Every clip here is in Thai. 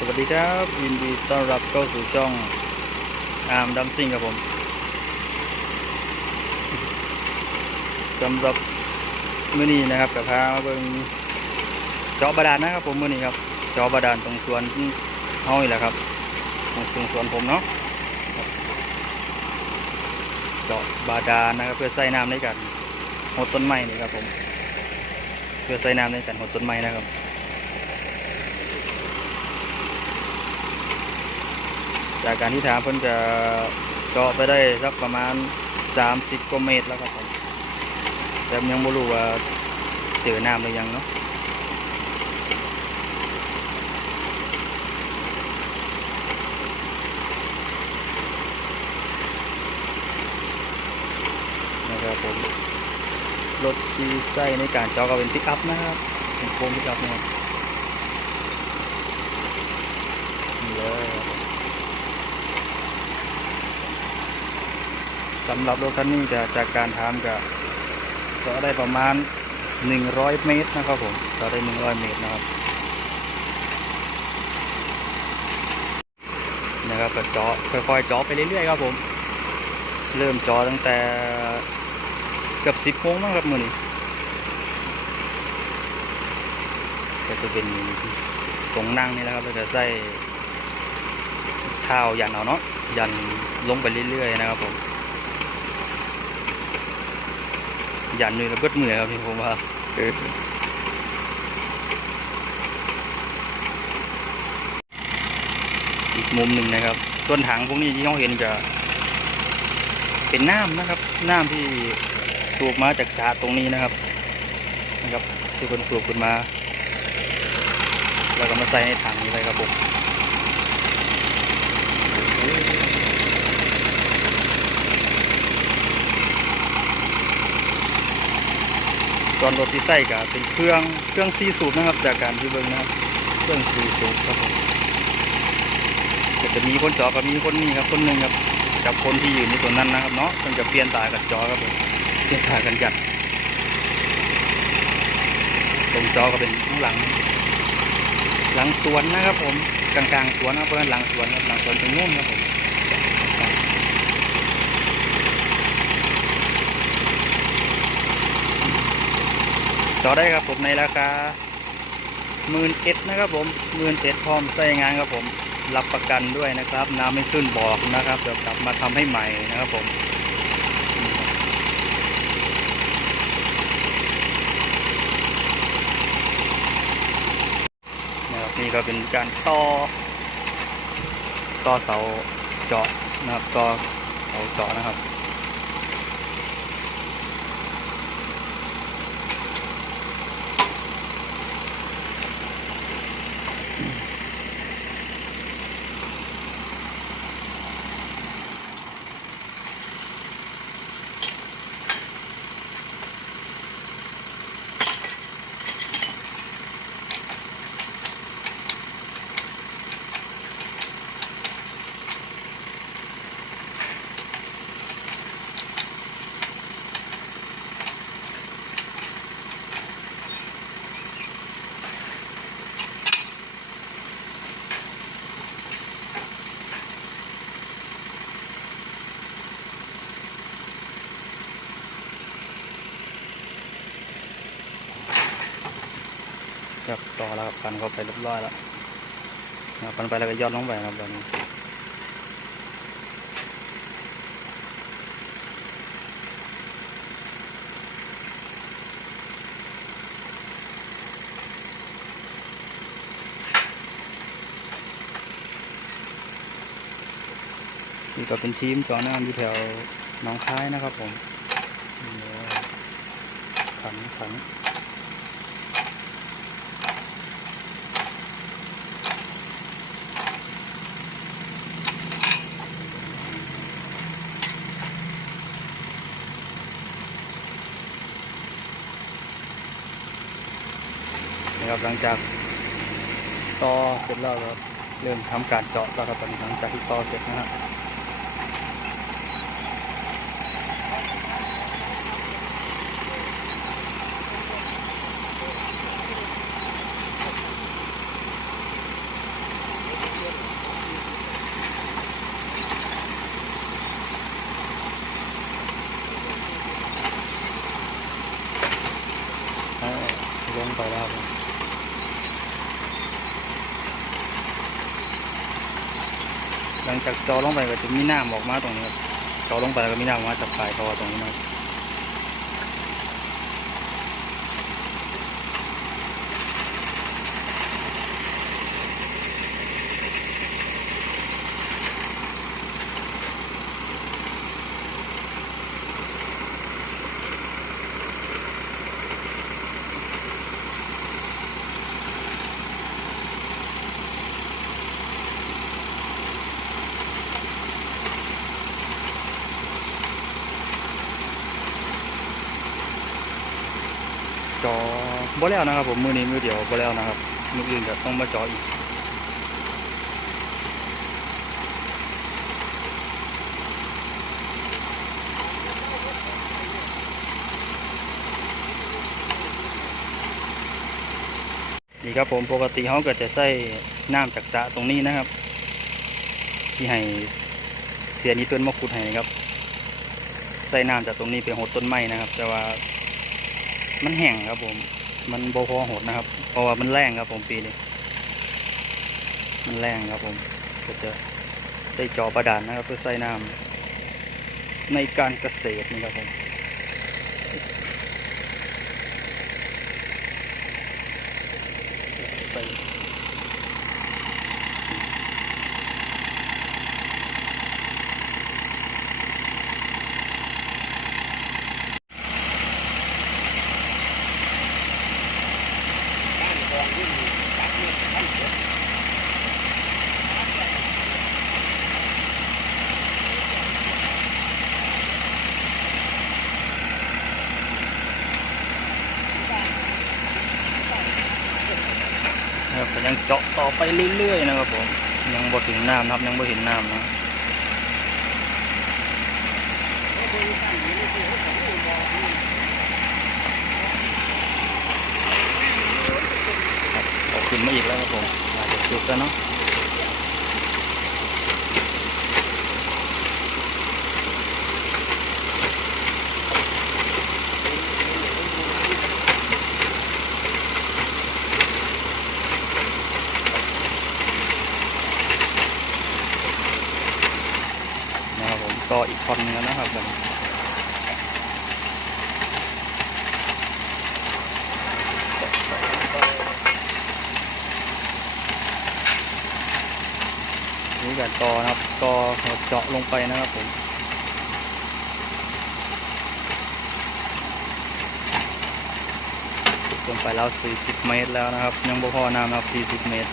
สวัสดีครับยินดีต้อนรับเข้าสู่ช่องอาร์มดัมซิงครับผมสำหรับมื้อนี้นะครับกับพาเบิ่งเจาะบาดาลนะครับผมมื้อนี้ครับเจาะบาดาลตรงสวนเฮานี่แหละครับตรงตรงสวนผมเนาะเจาะบาดาลนะครับ เพื่อใส่น้ำในการหดต้นไม้นี่ครับผม เพื่อใส่น้ำในการหดต้นไม้นะครับ จากการที่ถามเพิ่นจะเจาะไปได้สักประมาณ 30กว่าเมตรแล้วครับผมแต่ยังไม่รู้ว่าเจอน้ำหรือยังเนาะนะครับผมรถที่ใส่ในการเจาะก็เป็นปิกอัพนะครับเป็นโคมปิกอัพนะครับนี่เลย สำหรับรถคันนี้จะจากการทำกับเจาะได้ประมาณ 100 เมตรนะครับผมเจาะได้ 100 เมตรนะครับนะครับก็เจาะค่อยๆเจาะไปเรื่อยๆครับผม เริ่มเจาะตั้งแต่เกือบ10โมงนะครับมือนี้ก็จะเป็นตรงนั่งนี่แหละครับเราจะใส่เท้ายันเอาเนาะยันลงไปเรื่อยๆนะครับผม ยันนี่ระเบิดมือยครับพี่ผมว่าอีกมุมหนึ่งนะครับส่วนถังพวกนี้ที่เราเห็นจะเป็นน้ำนะครับ น้ำที่สูบมาจากสระตรงนี้นะครับนะครับที่คนสูบขึ้นมา แล้วก็มาใส่ในถังนี้เลยครับผม ส่วนรถที่ใส่ก็เป็นเครื่องเครื่องซีสูบนะครับจากการที่เบิ่งนะครับเครื่องซีสูบครับผมก็จะมีคนจอกับมีคนนี่ครับคนหนึ่งครับกับคนที่อยู่ในตัวนั้นนะครับเนาะมันจะเปลี่ยนตากับจอครับผมเปลี่ยนตากันยัดตรงจอก็เป็นข้างหลัง หลังสวนนะครับผมกลางๆสวนนะครับเพื่อนหลังสวนครับหลังสวนตรงนู้นครับผม ต่อได้ครับผมในราคาหมื่นเอ็ดนะครับผมหมื่นเอ็ดพร้อมใช้งานครับผมรับประกันด้วยนะครับ น้ำไม่ขึ้นบอกนะครับเดี๋ยวกลับมาทำให้ใหม่นะครับผมนะครับนี่ก็เป็นการต่อต่อเสาเจาะนะครับต่อเสาเจาะนะครับ อแล้วครับพันเข้าไปเรียบร้อยแล้วนะครันไปแล้วก็ย่อนลงไปนะครับตอนนี้นี่ก็เป็นทีมจอน้ำอยู่แถวหนองคายนะครับผมขังขัง ครับหลังจากต่อเสร็จแล้วครับเริ่มทำการเจาะแล้วครับตอนนี้หลังจากที่ต่อเสร็จนะฮะลงไปแล้วครับ หลังจากจอลงไปก็จะมีน้ำออกมาตรงนี้ครับจอลงไปแล้วก็มีน้ำออกมาจากปลายทอตรงนี้นะครับ จอบ่แล้วนะครับ ผมมือนี้มือเดียวบ่แล้วนะครับมืออื่นก็ต้องมาจออีกนี่ครับผมปกติเขาก็จะใส่น้ำจากสระตรงนี้นะครับ ที่ให้เสียนี้ต้นมะขุดให้ครับ ใส่น้ำจากตรงนี้ไปหดต้นไม้นะครับ แต่ว่า มันแห้งครับผม มันโบพอหดนะครับ เพราะว่ามันแรงครับผมปีนี้ มันแรงครับผม ก็จะได้เจอประดานนะครับเพื่อใส่น้ำในการเกษตรนี่ครับผมใส่ เจาะต่อไปเรื่อยๆนะครับผมยังบ่ถึงน้ำนะครับยังบ่เห็นน้ำนะออกขึ้นมาอีกแล้วครับผมอาจจะจุดแล้วเนาะนะครับผม ต่ออีกคนนึงแล้วนะครับผมนี่การต่อนะครับต่อเจาะลงไปนะครับผมลงไปแล้ว 40 เมตรแล้วนะครับ ยังบ่พอน้ำนะครับ 40 เมตร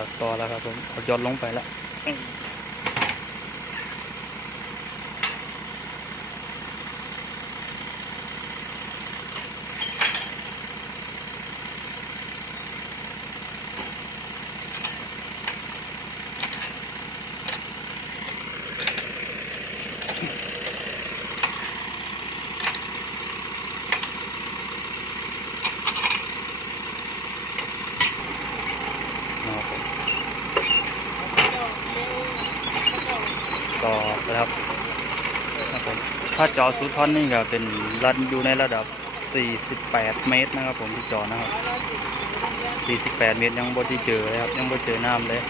หลักต่อแล้วครับผมเอายอดลงไปแล้ว ต่อไปครับครับถ้าจอสูท่อนนี่ก็เป็นรันอยู่ในระดับ 48 เมตรนะครับ ผมที่จอนะครับ 48 เมตรยังบ่ที่เจอเลยครับยังบ่เจอน้ำเลย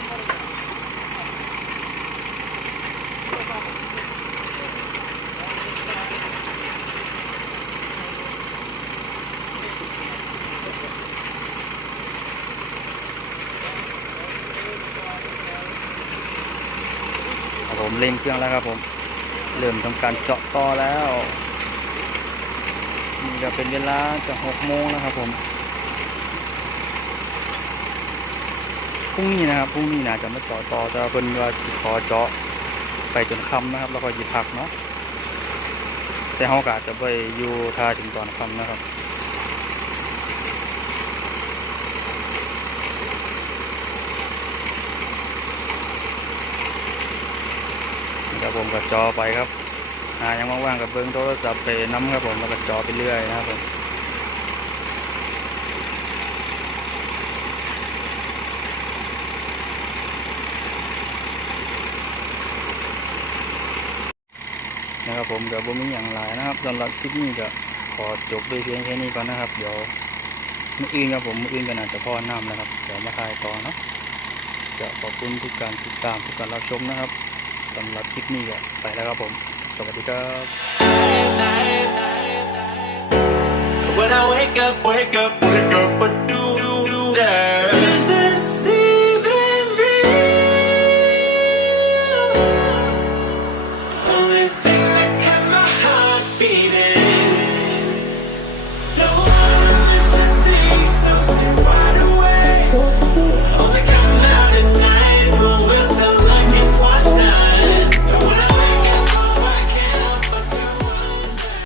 เร่งเครื่องแล้วครับผม เริ่มทำการเจาะต่อแล้วนี่ก็เป็นเวลาจะหกโมงแล้วครับผมพรุ่งนี้นะครับพรุ่งนี้น่าจะมาเจาะต่อแต่ว่าเพิ่นว่าสิขอเจาะไปจนค่ำนะครับ แล้วก็หยิบพักเนาะแต่เฮาก็อาจจะไปอยู่ท่าถึงตอนค่ำนะครับ เดี๋ยวผมก็จอไปครับหายังว่างๆกับเบิ้งโทรศัพท์ไปน้ำครับผมแล้วก็จอไปเรื่อยนะครับผมนะครับผมเดี๋ยวผมมีอย่างไรนะครับสำหรับคลิปนี้ก็ขอจบด้วยเพียงแค่นี้ก่อนนะครับ เดี๋ยวมื้ออื่นครับผมมื้ออื่นก็น่าจะพ่อน้ำนะครับ เดี๋ยวมาถ่ายต่อเนาะก็ขอบคุณทุกการติดตามทุกการรับชมนะครับ สำหรับคลิปนี้ก็ไปแล้วครับผม สวัสดีครับ When I wake up, wake up, wake up, but do, do, do that.